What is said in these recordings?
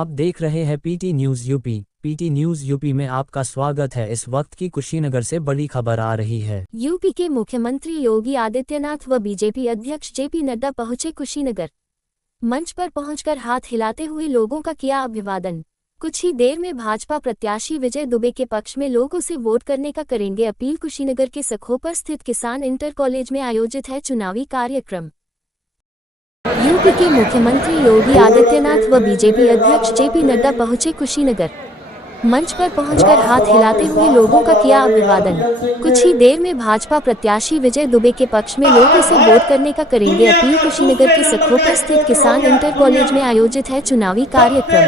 आप देख रहे हैं PT news UP. PT news UP में आपका स्वागत है। इस वक्त की कुशीनगर से बड़ी खबर आ रही है। यूपी के मुख्यमंत्री योगी आदित्यनाथ व बीजेपी अध्यक्ष जेपी नड्डा पहुंचे कुशीनगर। मंच पर पहुंचकर हाथ हिलाते हुए लोगों का किया अभिवादन। कुछ ही देर में भाजपा प्रत्याशी विजय दुबे के पक्ष में लोगों से वोट करने का करेंगे अपील। कुशीनगर के सखोपर स्थित किसान इंटर कॉलेज में आयोजित है चुनावी कार्यक्रम। यूपी के मुख्यमंत्री योगी आदित्यनाथ व बीजेपी अध्यक्ष जेपी नड्डा पहुंचे कुशीनगर। मंच पर पहुंचकर हाथ हिलाते हुए लोगों का किया अभिवादन। कुछ ही देर में भाजपा प्रत्याशी विजय दुबे के पक्ष में लोगों से वोट करने का करेंगे अपील। कुशीनगर के सखोपर स्थित किसान इंटर कॉलेज में आयोजित है चुनावी कार्यक्रम।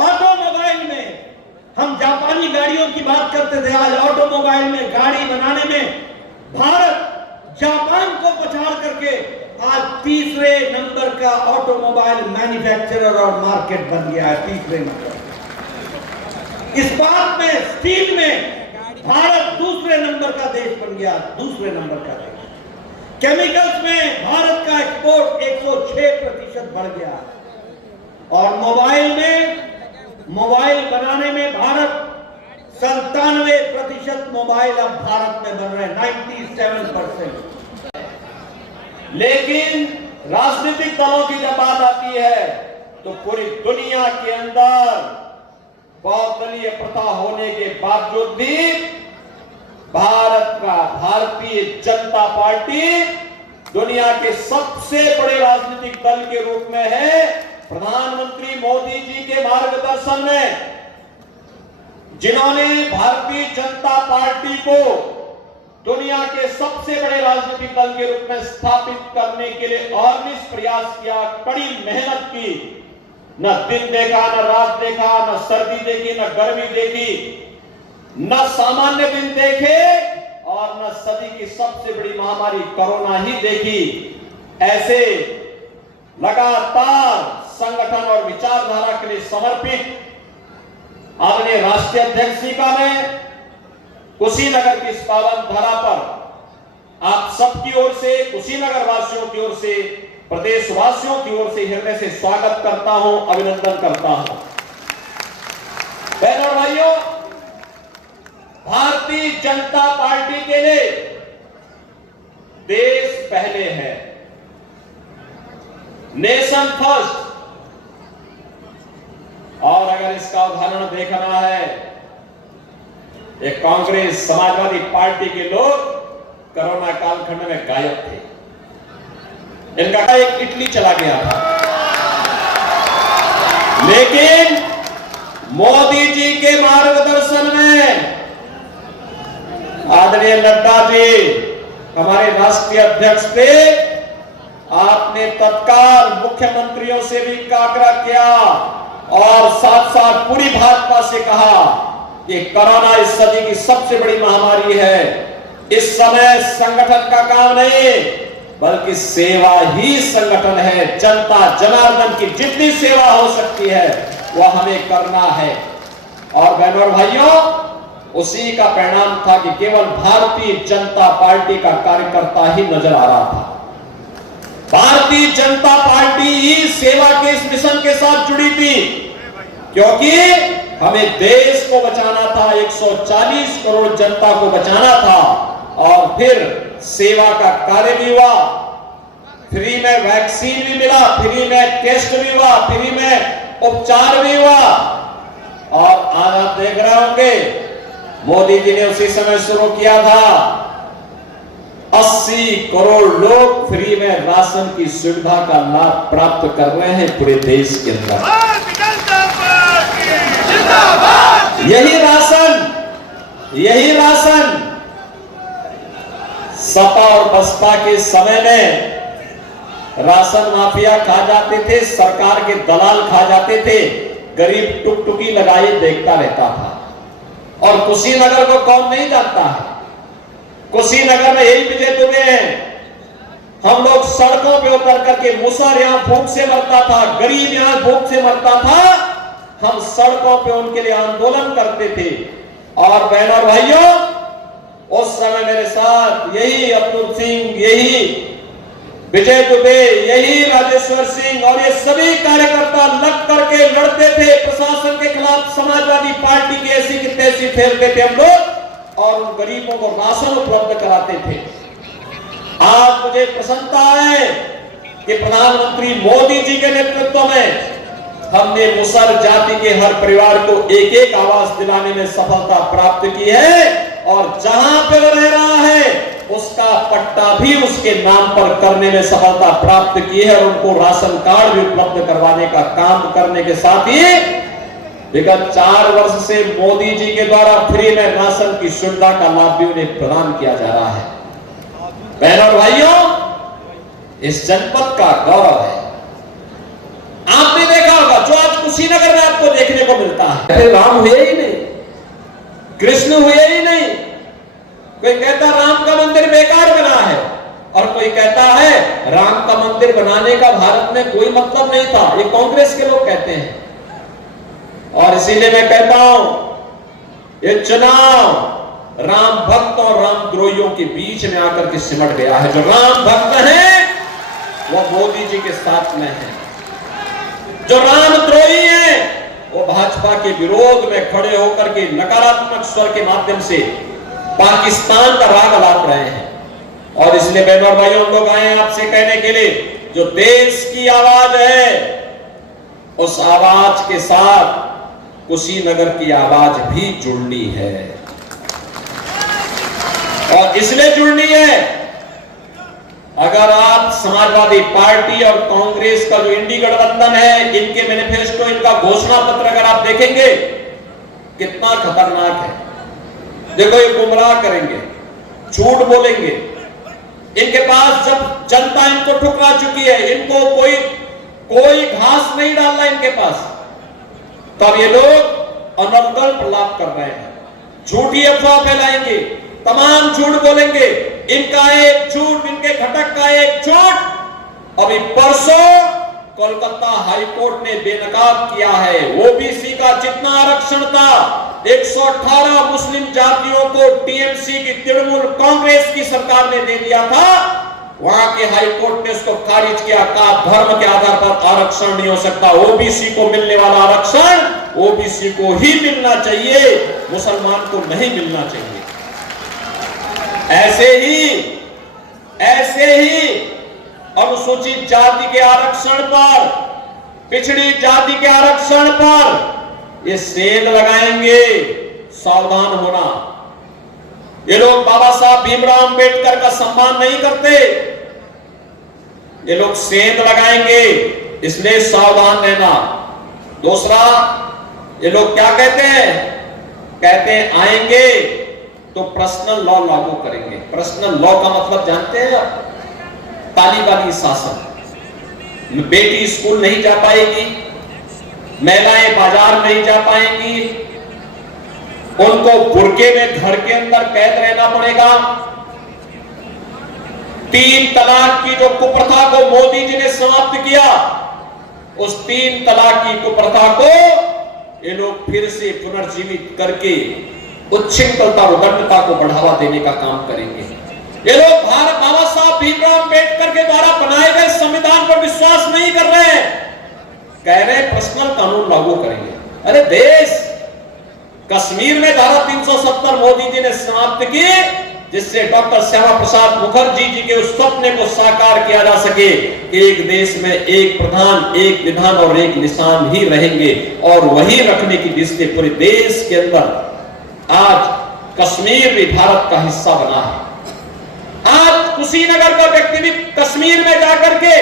ऑटोमोबाइल में हम जापानी गाड़ियों की बात करते थे, आज ऑटोमोबाइल में गाड़ी बनाने में भारत जापान को पछाड़ करके आज तीसरे नंबर का ऑटोमोबाइल मैन्युफैक्चरर और मार्केट बन गया है। तीसरे नंबर। इस्पात में, स्टील में भारत दूसरे नंबर का देश बन गया, दूसरे नंबर का देश। केमिकल्स में भारत का एक्सपोर्ट 106% बढ़ गया और मोबाइल बनाने में भारत 97% मोबाइल अब भारत में बन रहे हैं, 97%। लेकिन राजनीतिक दलों की जब बात आती है तो पूरी दुनिया के अंदर बहुदलीय प्रथा होने के बावजूद भी भारतीय जनता पार्टी दुनिया के सबसे बड़े राजनीतिक दल के रूप में है। प्रधानमंत्री मोदी जी के मार्गदर्शन में जिन्होंने भारतीय जनता पार्टी को दुनिया के सबसे बड़े राजनीतिक दल के रूप में स्थापित करने के लिए अहर्निश प्रयास किया, कड़ी मेहनत की, न दिन देखा, न रात देखा, न सर्दी देखी, न गर्मी देखी, न सामान्य दिन देखे और न सदी की सबसे बड़ी महामारी कोरोना ही देखी। ऐसे लगातार संगठन और विचारधारा के लिए समर्पित आदरणीय राष्ट्रीय अध्यक्ष जी का मैं कुशीनगर की इस पावन धरा पर आप सबकी ओर से, कुशीनगर वासियों की ओर से, प्रदेशवासियों की ओर से हृदय से स्वागत करता हूं, अभिनंदन करता हूं। बहनों और भाइयों, भारतीय जनता पार्टी के लिए देश पहले है, नेशन फर्स्ट। और अगर इसका उदाहरण देखना है, एक कांग्रेस समाजवादी पार्टी के लोग कोरोना कालखंड में गायब थे, इनका एक इटली चला गया था, लेकिन मोदी जी के मार्गदर्शन में आदरणीय नड्डा जी हमारे राष्ट्रीय अध्यक्ष थे, आपने तत्काल मुख्यमंत्रियों से भी आग्रह किया और साथ साथ पूरी भाजपा से कहा कि कोरोना इस सदी की सबसे बड़ी महामारी है। इस समय संगठन का काम नहीं बल्कि सेवा ही संगठन है। जनता जनार्दन की जितनी सेवा हो सकती है वह हमें करना है। और बहनों और भाइयों, उसी का परिणाम था कि केवल भारतीय जनता पार्टी का कार्यकर्ता ही नजर आ रहा था। भारतीय जनता पार्टी ही सेवा के इस मिशन के साथ जुड़ी थी, क्योंकि हमें देश को बचाना था, 140 करोड़ जनता को बचाना था और फिर सेवा का कार्य भी हुआ, फ्री में वैक्सीन भी मिला, फ्री में टेस्ट भी हुआ, फ्री में उपचार भी हुआ। और आज आप देख रहे होंगे मोदी जी ने उसी समय शुरू किया था, 80 करोड़ लोग फ्री में राशन की सुविधा का लाभ प्राप्त कर रहे हैं पूरे देश के अंदर। यही राशन सपा और बसपा के समय में राशन माफिया खा जाते थे, सरकार के दलाल खा जाते थे, गरीब टुकटुकी लगाए देखता रहता था। और कुशीनगर को कौन नहीं जानता है? कुशीनगर में यही विजय दुबे हैं। हम लोग सड़कों पे उतर करके, मुसहर यहां भूख से मरता था, गरीब यहां भूख से मरता था, हम सड़कों पे उनके लिए आंदोलन करते थे। और बहनों और भाइयों, उस समय मेरे साथ यही अब्दुल सिंह, यही विजय दुबे, यही राजेश्वर सिंह और ये सभी कार्यकर्ता लग करके लड़ते थे प्रशासन के खिलाफ। समाजवादी पार्टी की ऐसी की तैसी फेरते थे हम लोग और उन गरीबों को राशन उपलब्ध कराते थे। आज मुझे प्रसन्नता है कि प्रधानमंत्री मोदी जी के नेतृत्व में हमने मुसर जाति के हर परिवार को एक एक आवास दिलाने में सफलता प्राप्त की है और जहां पे वो रह रहा है उसका पट्टा भी उसके नाम पर करने में सफलता प्राप्त की है और उनको राशन कार्ड भी उपलब्ध करवाने का काम करने के साथ ही विगत 4 वर्ष से मोदी जी के द्वारा फ्री में राशन की सुविधा का लाभ भी उन्हें प्रदान किया जा रहा है। बहनों और भाइयों, इस जनपद का गौरव है। आपने देखा होगा जो आज कुशीनगर में आपको देखने को मिलता है, राम हुए ही नहीं, कृष्ण हुए ही नहीं। कोई कहता राम का मंदिर बेकार बना है और कोई कहता है राम का मंदिर बनाने का भारत में कोई मतलब नहीं था। ये कांग्रेस के लोग कहते हैं और इसीलिए मैं कहता हूं ये चुनाव राम भक्त और रामद्रोहियों के बीच में आकर के सिमट गया है। जो राम भक्त हैं वो मोदी जी के साथ में है, जो रामद्रोही हैं वो भाजपा के विरोध में खड़े होकर के नकारात्मक स्वर के माध्यम से पाकिस्तान का राग अलाप रहे हैं। और इसलिए बहनों और भाइयों, हम लोग आए हैं आपसे कहने के लिए जो देश की आवाज है उस आवाज के साथ कुशीनगर की आवाज भी जुड़नी है और इसलिए जुड़नी है। अगर आप समाजवादी पार्टी और कांग्रेस का जो इंडी गठबंधन है, इनके मैनिफेस्टो, इनका घोषणा पत्र अगर आप देखेंगे कितना खतरनाक है। देखो ये गुमराह करेंगे, झूठ बोलेंगे। इनके पास जब जनता इनको ठुकरा चुकी है, इनको कोई घास नहीं डालना इनके पास, तब ये लोग अनर्गल प्रलाप कर रहे हैं, झूठी अफवाह फैलाएंगे, तमाम झूठ बोलेंगे। इनका एक झूठ, इनके घटक का एक झूठ अभी परसों कोलकाता हाईकोर्ट ने बेनकाब किया है। ओबीसी का जितना आरक्षण था, 118 मुस्लिम जातियों को टीएमसी की तृणमूल कांग्रेस की सरकार ने दे दिया था, वहां के हाईकोर्ट ने उसको खारिज किया। कहा धर्म के आधार पर आरक्षण नहीं हो सकता, ओबीसी को मिलने वाला आरक्षण ओबीसी को ही मिलना चाहिए, मुसलमान को नहीं मिलना चाहिए। ऐसे ही अनुसूचित जाति के आरक्षण पर, पिछड़ी जाति के आरक्षण पर ये सेंध लगाएंगे, सावधान होना। ये लोग बाबा साहब भीमराव अंबेडकर का सम्मान नहीं करते, ये लोग सेंध लगाएंगे, इसलिए सावधान रहना। दूसरा, ये लोग क्या कहते हैं? कहते हैं आएंगे तो पर्सनल लॉ लागू करेंगे। पर्सनल लॉ का मतलब जानते हैं आप? तालिबानी शासन। बेटी स्कूल नहीं जा पाएगी, महिलाएं बाजार नहीं जा पाएंगी, उनको बुर्के में घर के अंदर कैद रहना पड़ेगा। 3 तलाक की जो कुप्रथा को मोदी जी ने समाप्त किया, उस 3 तलाक की कुप्रथा को ये लोग फिर से पुनर्जीवित करके उच्छृंखलता और उग्रता को बढ़ावा देने का काम करेंगे। ये लोग बाबा साहब भीमराव अंबेडकर के द्वारा बनाए गए संविधान पर विश्वास नहीं कर रहे हैं, कह रहे हैं पर्सनल कानून लागू करेंगे। अरे देश, कश्मीर में धारा 370 मोदी जी ने समाप्त की, जिससे डॉक्टर श्यामा प्रसाद मुखर्जी जी के उस सपने को साकार किया जा सके। एक देश में एक प्रधान, एक विधान और एक निशान ही रहेंगे और वही रखने की दृष्टि पूरे देश के अंदर आज कश्मीर भी भारत का हिस्सा बना है। आज कुशीनगर का व्यक्ति भी कश्मीर में जाकर के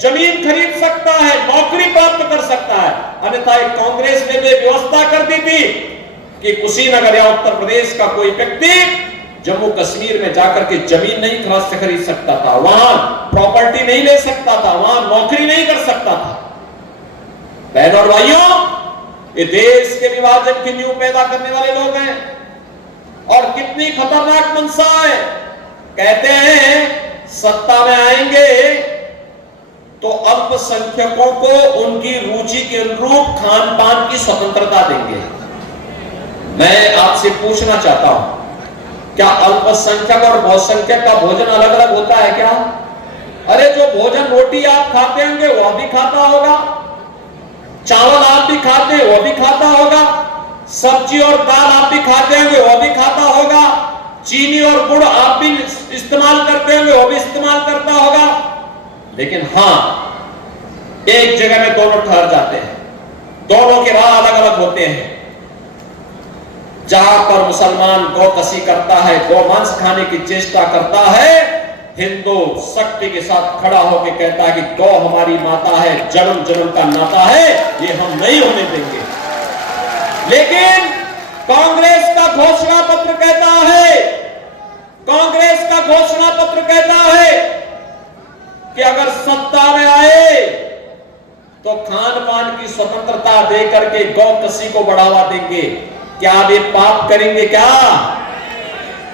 जमीन खरीद सकता है, नौकरी प्राप्त कर सकता है। अन्यथा कांग्रेस ने भी व्यवस्था कर दी थी कि कुशीनगर या उत्तर प्रदेश का कोई व्यक्ति जम्मू कश्मीर में जाकर के जमीन नहीं खरीद सकता था, वहां प्रॉपर्टी नहीं ले सकता था, वहां नौकरी नहीं कर सकता था। बहनों और भाइयों, ये देश के विभाजन की नींव पैदा करने वाले लोग हैं और कितनी खतरनाक मंशा है। कहते हैं सत्ता में आएंगे तो अल्पसंख्यकों को उनकी रुचि के अनुरूप खान पान की स्वतंत्रता देंगे। मैं आपसे पूछना चाहता हूं, क्या अल्पसंख्यक और बहुसंख्यक का भोजन अलग अलग होता है क्या? अरे जो भोजन रोटी आप खाते होंगे वह भी खाता होगा, चावल आप भी खाते हैं वह भी खाता होगा, सब्जी और दाल आप भी खाते होंगे वह भी खाता होगा, चीनी और गुड़ आप भी इस्तेमाल करते होंगे वह भी इस्तेमाल करता होगा। लेकिन हां, एक जगह में दोनों ठहर जाते हैं, दोनों के राह अलग अलग होते हैं। जहां पर मुसलमान गौकसी करता है, गौमांस खाने की चेष्टा करता है, हिंदू शक्ति के साथ खड़ा होकर कहता है कि गौ हमारी माता है, जन्म जन्म का नाता है, ये हम नहीं होने देंगे। लेकिन कांग्रेस का घोषणा पत्र कहता है, कांग्रेस का घोषणा पत्र कहता है कि अगर सत्ता में आए तो खान पान की स्वतंत्रता देकर के गौकसी को बढ़ावा देंगे। क्या वे पाप करेंगे क्या?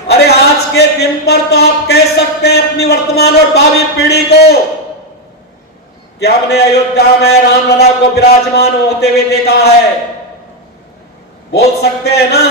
अरे आज के दिन पर तो आप कह सकते हैं अपनी वर्तमान और भावी पीढ़ी को कि हमने अयोध्या में रामलला को विराजमान होते हुए देखा है, बोल सकते हैं ना।